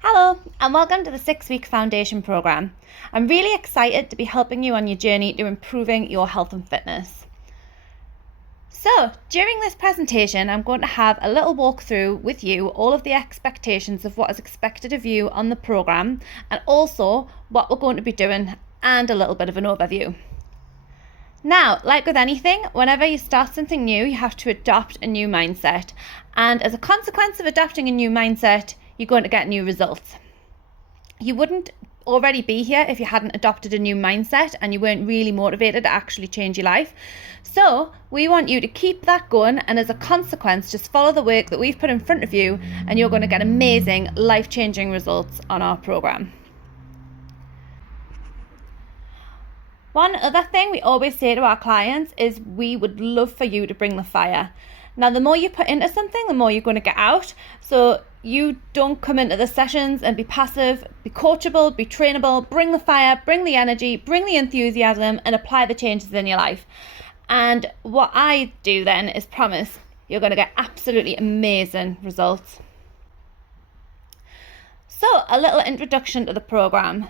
Hello, and welcome to the 6-week foundation program. I'm really excited to be helping you on your journey to improving your health and fitness. So, during this presentation, I'm going to have a little walkthrough with you all of the expectations of what is expected of you on the program, and also what we're going to be doing, and a little bit of an overview. Now, like with anything, whenever you start something new, you have to adopt a new mindset. And as a consequence of adopting a new mindset, you're going to get new results. You wouldn't already be here if you hadn't adopted a new mindset and you weren't really motivated to actually change your life. So we want you to keep that going, and as a consequence, just follow the work that we've put in front of you, and you're going to get amazing, life-changing results on our program. One other thing we always say to our clients is we would love for you to bring the fire. Now, the more you put into something, the more you're going to get out. So you don't come into the sessions and be passive, be coachable, be trainable, bring the fire, bring the energy, bring the enthusiasm, and apply the changes in your life. And what I do then is promise you're going to get absolutely amazing results. So a little introduction to the program.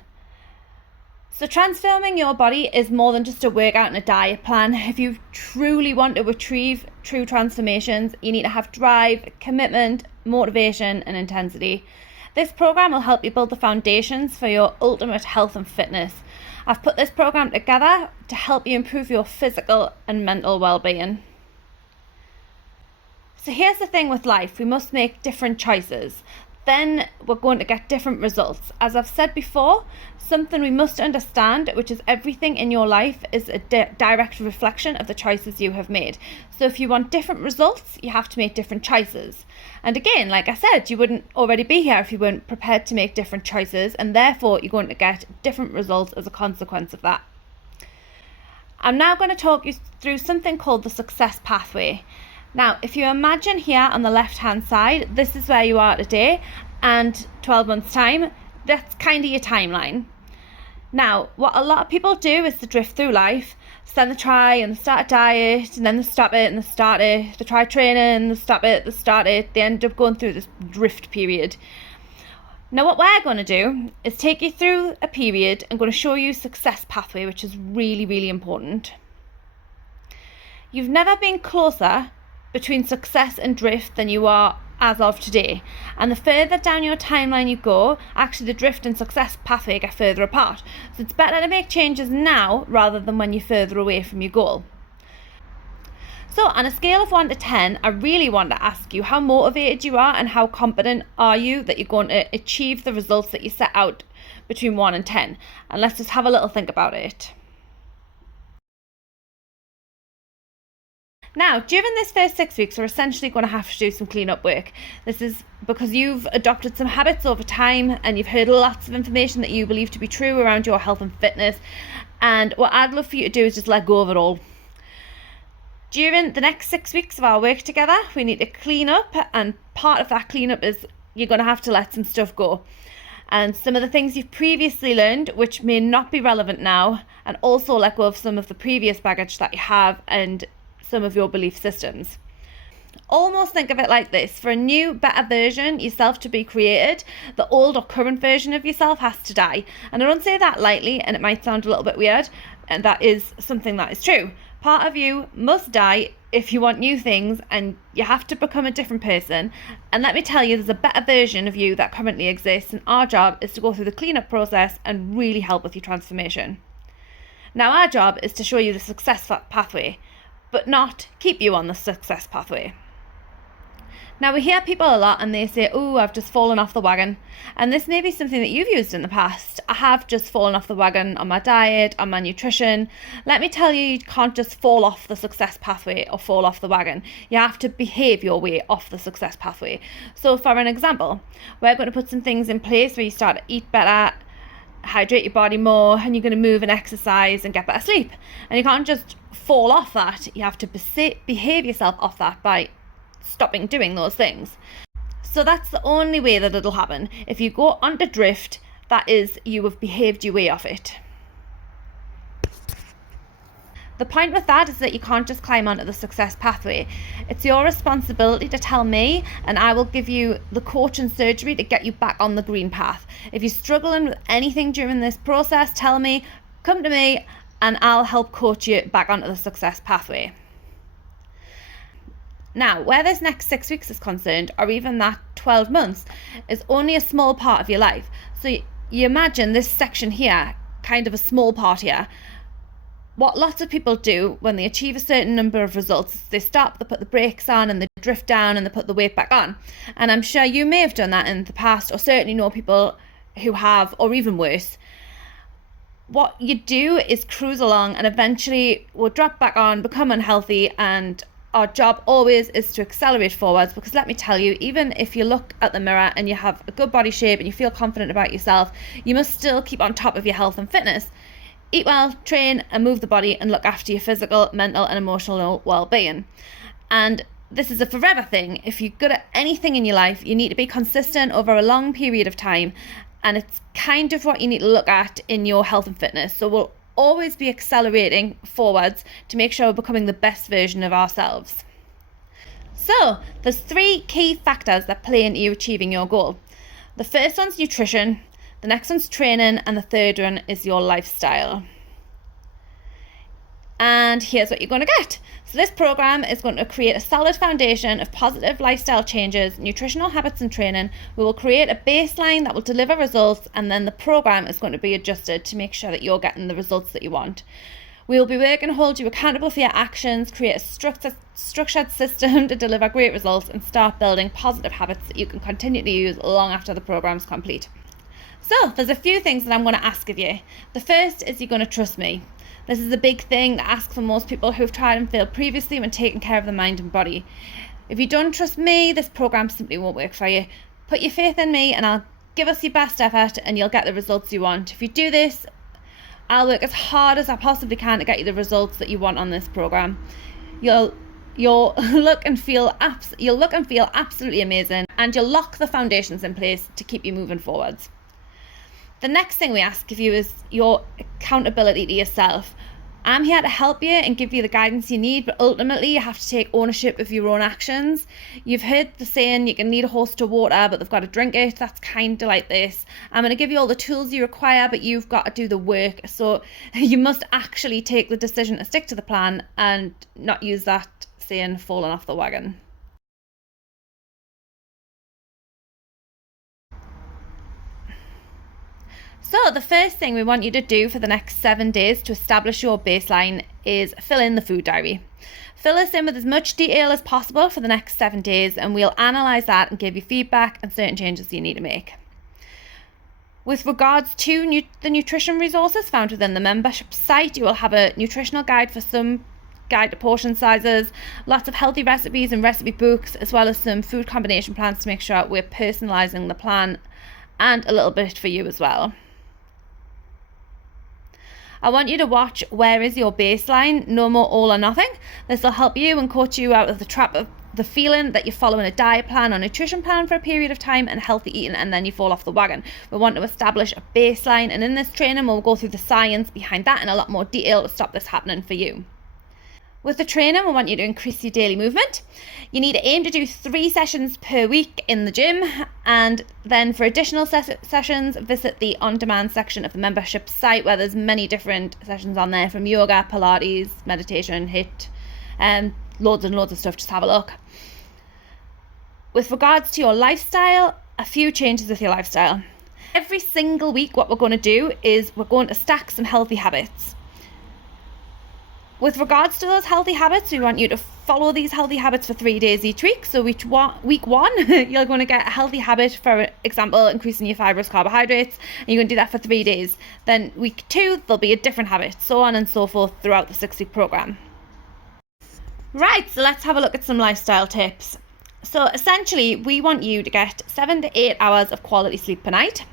So transforming your body is more than just a workout and a diet plan. If you truly want to achieve true transformations, you need to have drive, commitment, motivation, and intensity. This program will help you build the foundations for your ultimate health and fitness. I've put this program together to help you improve your physical and mental well-being. So here's the thing with life, we must make different choices. Then we're going to get different results. As I've said before, something we must understand, which is everything in your life is a direct reflection of the choices you have made. So if you want different results, you have to make different choices. And again, like I said, you wouldn't already be here if you weren't prepared to make different choices, and therefore you're going to get different results as a consequence of that. I'm now going to talk you through something called the success pathway. Now, if you imagine here on the left-hand side, this is where you are today, and 12 months' time, that's kind of your timeline. Now, what a lot of people do is to drift through life. So then they try and they start a diet, and then they stop it and they start it. They try training, they stop it, they start it. They end up going through this drift period. Now, what we're going to do is take you through a period. I'm going to show you success pathway, which is really, really important. You've never been closer between success and drift than you are as of today, and the further down your timeline you go, actually the drift and success pathway get further apart. So it's better to make changes now rather than when you're further away from your goal. So on a scale of 1 to 10, I really want to ask you how motivated you are and how confident are you that you're going to achieve the results that you set out between 1 and 10. And let's just have a little think about it. Now, during this first 6 weeks, we're essentially going to have to do some clean-up work. This is because you've adopted some habits over time and you've heard lots of information that you believe to be true around your health and fitness. And what I'd love for you to do is just let go of it all. During the next 6 weeks of our work together, we need to clean up, and part of that clean-up is you're going to have to let some stuff go. And some of the things you've previously learned, which may not be relevant now, and also let go of some of the previous baggage that you have and some of your belief systems. Almost think of it like this: for a new, better version yourself to be created, the old or current version of yourself has to die. And I don't say that lightly, and it might sound a little bit weird, and that is something that is true. Part of you must die if you want new things, and you have to become a different person. And let me tell you, there's a better version of you that currently exists, and our job is to go through the cleanup process and really help with your transformation. Now, our job is to show you the success pathway, but not keep you on the success pathway. Now, we hear people a lot and they say, "Oh, I've just fallen off the wagon." And this may be something that you've used in the past. I have just fallen off the wagon on my diet, on my nutrition. Let me tell you, you can't just fall off the success pathway or fall off the wagon. You have to behave your way off the success pathway. So for an example, we're going to put some things in place where you start to eat better, hydrate your body more, and you're going to move and exercise and get better sleep. And you can't just fall off that. You have to behave yourself off that by stopping doing those things. So that's the only way that it'll happen. If you go onto drift, that is, you have behaved your way off it. The point with that is that you can't just climb onto the success pathway. It's your responsibility to tell me, and I will give you the coach and surgery to get you back on the green path. If you're struggling with anything during this process, tell me, come to me, and I'll help coach you back onto the success pathway. Now, where this next 6 weeks is concerned, or even that 12 months, is only a small part of your life. So you imagine this section here, kind of a small part here. What lots of people do when they achieve a certain number of results is they stop, they put the brakes on, and they drift down, and they put the weight back on. And I'm sure you may have done that in the past, or certainly know people who have, or even worse. What you do is cruise along, and eventually we'll drop back on, become unhealthy, and our job always is to accelerate forwards. Because let me tell you, even if you look at the mirror and you have a good body shape and you feel confident about yourself, you must still keep on top of your health and fitness. Eat well, train and move the body, and look after your physical, mental and emotional well-being. And this is a forever thing. If you're good at anything in your life, you need to be consistent over a long period of time, and it's kind of what you need to look at in your health and fitness. So we'll always be accelerating forwards to make sure we're becoming the best version of ourselves. So there's 3 key factors that play into you achieving your goal. The first one's nutrition, the next one's training, and the third one is your lifestyle. And here's what you're going to get. So this program is going to create a solid foundation of positive lifestyle changes, nutritional habits and training. We will create a baseline that will deliver results, and then the program is going to be adjusted to make sure that you're getting the results that you want. We will be working to hold you accountable for your actions, create a structured system to deliver great results, and start building positive habits that you can continue to use long after the program's complete. So there's a few things that I'm going to ask of you. The first is you're going to trust me. This is a big thing to ask for most people who've tried and failed previously when taking care of the mind and body. If you don't trust me, this program simply won't work for you. Put your faith in me and I'll give us your best effort and you'll get the results you want. If you do this, I'll work as hard as I possibly can to get you the results that you want on this program. You'll look and feel absolutely amazing, and you'll lock the foundations in place to keep you moving forwards. The next thing we ask of you is your accountability to yourself. I'm here to help you and give you the guidance you need, but ultimately you have to take ownership of your own actions. You've heard the saying, you can lead a horse to water, but they've got to drink it. That's kind of like this. I'm going to give you all the tools you require, but you've got to do the work. So you must actually take the decision to stick to the plan and not use that saying, falling off the wagon. So the first thing we want you to do for the next 7 days to establish your baseline is fill in the food diary. Fill this in with as much detail as possible for the next 7 days, and we'll analyse that and give you feedback and certain changes you need to make. With regards to the nutrition resources found within the membership site, you will have a nutritional guide for some guide to portion sizes, lots of healthy recipes and recipe books, as well as some food combination plans to make sure we're personalising the plan, and a little bit for you as well. I want you to watch Where Is Your Baseline? No More All or Nothing. This will help you and coach you out of the trap of the feeling that you're following a diet plan or nutrition plan for a period of time and healthy eating, and then you fall off the wagon. We want to establish a baseline, and in this training we'll go through the science behind that in a lot more detail to stop this happening for you. With the training, we want you to increase your daily movement. You need to aim to do 3 sessions per week in the gym, and then for additional sessions, visit the on-demand section of the membership site where there's many different sessions on there, from yoga, Pilates, meditation, HIIT, and loads and loads of stuff. Just have a look. With regards to your lifestyle, a few changes with your lifestyle. Every single week, what we're going to do is we're going to stack some healthy habits. With regards to those healthy habits, we want you to follow these healthy habits for 3 days each week. So week one, you're going to get a healthy habit, for example, increasing your fibrous carbohydrates, and you're going to do that for 3 days. Then week 2, there'll be a different habit, so on and so forth throughout the 6-week program. Right, so let's have a look at some lifestyle tips. So essentially, we want you to get 7 to 8 hours of quality sleep per night.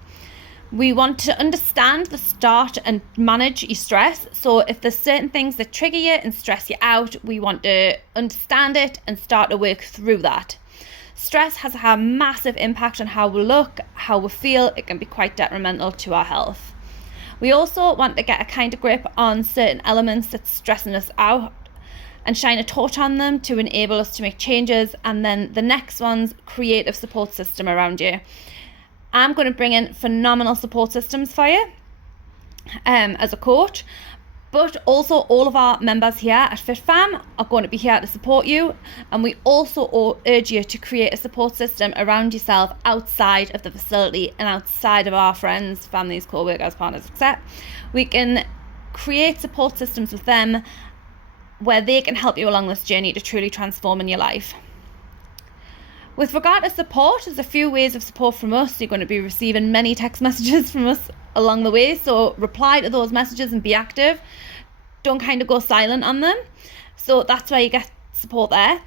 We want to understand the start and manage your stress. So if there's certain things that trigger you and stress you out, we want to understand it and start to work through that. Stress has a massive impact on how we look, how we feel. It can be quite detrimental to our health. We also want to get a kind of grip on certain elements that's stressing us out and shine a torch on them to enable us to make changes. And then the next one's create a support system around you. I'm going to bring in phenomenal support systems for you as a coach, but also all of our members here at FitFam are going to be here to support you. And we also urge you to create a support system around yourself outside of the facility and outside of our friends, families, co-workers, partners, etc. We can create support systems with them where they can help you along this journey to truly transform in your life. With regard to support, there's a few ways of support from us. You're going to be receiving many text messages from us along the way, so reply to those messages and be active. Don't kind of go silent on them. So that's where you get support there.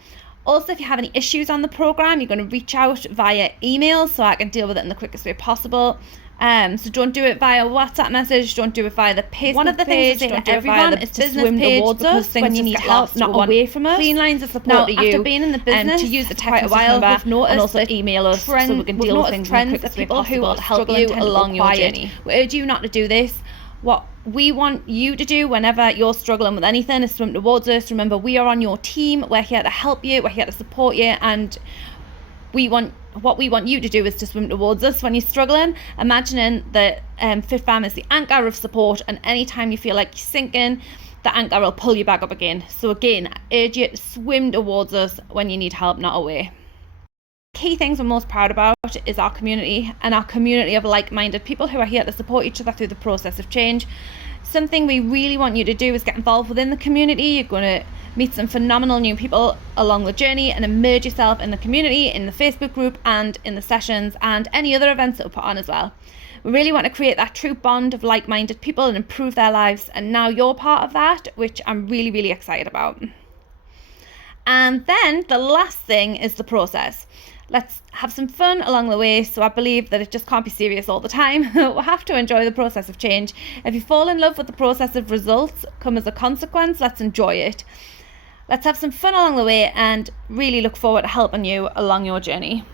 Also, if you have any issues on the program, you're going to reach out via email so I can deal with it in the quickest way possible. So don't do it via WhatsApp message, don't do it via the Facebook page. One of the things I say to everyone is to swim towards us when you need help, not away from us. Clean lines of support to you. After being in the business to use the for quite a while, we've noticed and also email us so we can deal with things in the quickest way possible to help you along your journey. We urge you not to do this. What we want you to do whenever you're struggling with anything is swim towards us. Remember, we are on your team. We're here to help you. We're here to support you, and what we want you to do is to swim towards us when you're struggling, imagining that FitFam is the anchor of support, and anytime you feel like you're sinking, the anchor will pull you back up again. So again, I urge you to swim towards us when you need help, not away. Key things we're most proud about is our community and our community of like-minded people who are here to support each other through the process of change. Something we really want you to do is get involved within the community. You're going to meet some phenomenal new people along the journey and immerse yourself in the community, in the Facebook group and in the sessions and any other events that we put on as well. We really want to create that true bond of like-minded people and improve their lives, and now you're part of that, which I'm really, really excited about. And then the last thing is the process. Let's have some fun along the way. So I believe that it just can't be serious all the time. We'll have to enjoy the process of change. If you fall in love with the process of results come as a consequence, let's enjoy it. Let's have some fun along the way and really look forward to helping you along your journey.